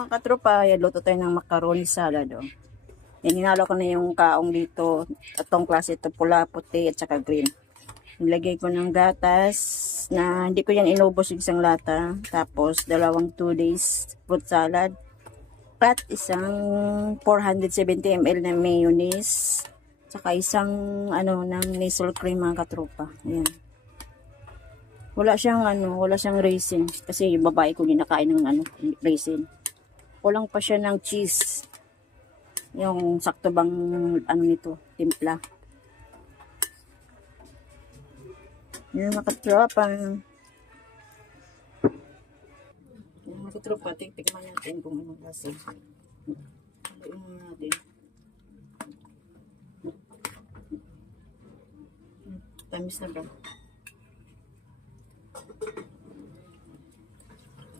Mga katropa, luto tayo ng macaroni salad. Oh. Yan, hinalo ko na yung kaong dito. Atong klase ito, pula, puti, at saka green. Nilagay ko ng gatas na hindi ko yan inubos isang lata. Tapos, 2 days fruit salad. At isang 470 ml na mayonnaise. Saka isang ng nasal cream mga katropa. Ayan. Wala siyang raisin. Kasi yung babae ko din nakain ng raisin. Kulang pa siya ng cheese. Yung sakto bang nito, timpla. Yan mga katropa. Yan mga katropa, tikman natin kung anong lasa. Haluin natin. Tamis na ba?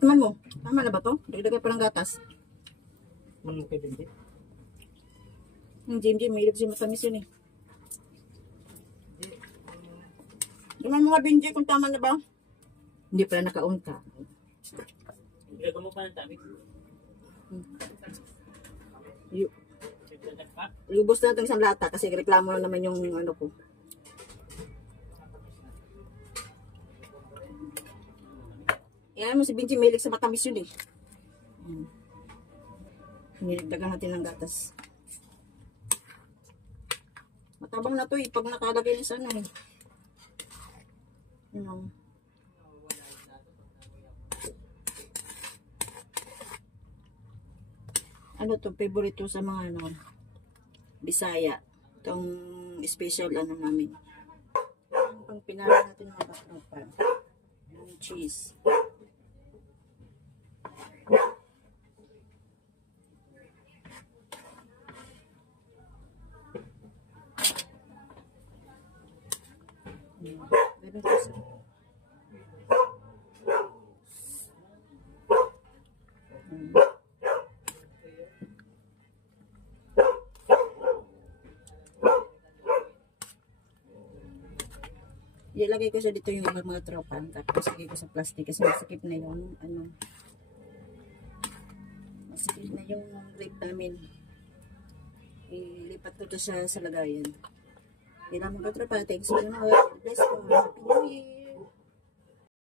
Teman mo, tama na ba to? Dagdagan pa ng gatas. Manong kay Benji? Yung Jim, mahilig siya matamis yun eh. Teman mo nga Benji kung tama na ba? Hindi pala naka-on ka. Ilagay mo pa ng tamis. Lubos na itong isang lata kasi reklamo na naman yung ko. Yan mo si Benji, mahilig sa matamis yun eh. Nilagdagan natin ng gatas. Matabang na to eh, pag nakalagay na sana eh. Ano to, favorite to sa mga Bisaya. Itong special namin. Pang pinala natin mga katropa. Yung cheese. Ilagay ko siya dito yung ibang mga tropa. Tapos ilagay ko sa plastic kasi masikip na yung masikip na yung grape namin. Ilipat ko to siya sa lagayan. Kailangan mga tropa. Thanks for the Bless you. Happy New Year.